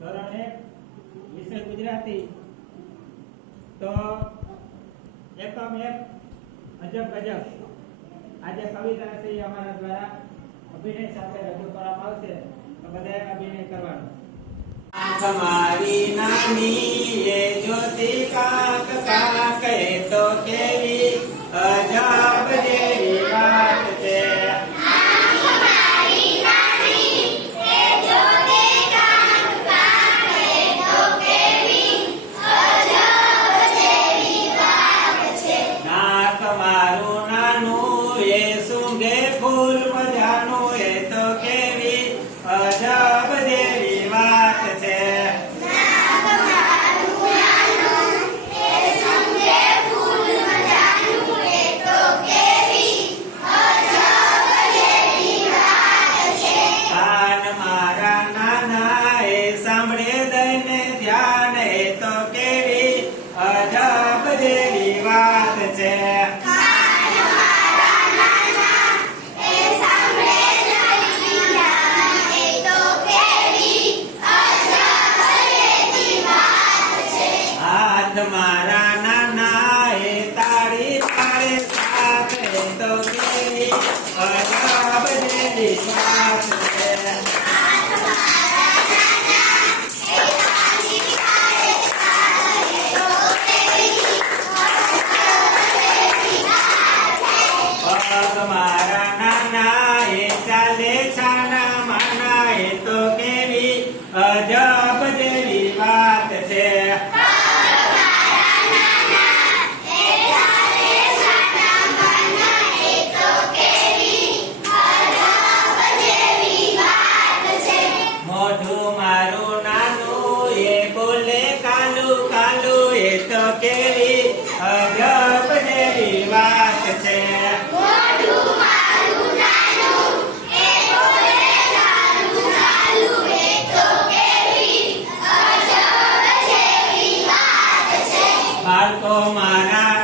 ધોરણ 1 વિષય ગુજરાતી. તો એકમ 1 અજબ ગજબ. આજે કવિતા છે એ અમારા દ્વારા અભિનય સાથે રજૂ કરવામાં આવશે. તો બધાએ અભિનય કરવાનો. તમારી નાની એ જ્યોતિ કાક કાક એ તો કેવી અજબ જેવી વાત છે. ફૂલ મજાનું એ તો કેવી અજબ જેવી વાત છે. કાન મારા નાના એ સાંભળે દઈને ધ્યાન એ તો કેવી અજબ જેવી વાત છે. મારા નાના એ તાળી પાડે સાથ એ તો કેવી અજબ જેવી વાત છે. પગ મારા નાના એ ચાલે છાના માના એ તો કેવી અજબ જેવી વાત છે. મારું નાનું એ બોલે કાલુ કાલુ એ તો કેવી અજબ જેવી વાત છે. બાળકો મારા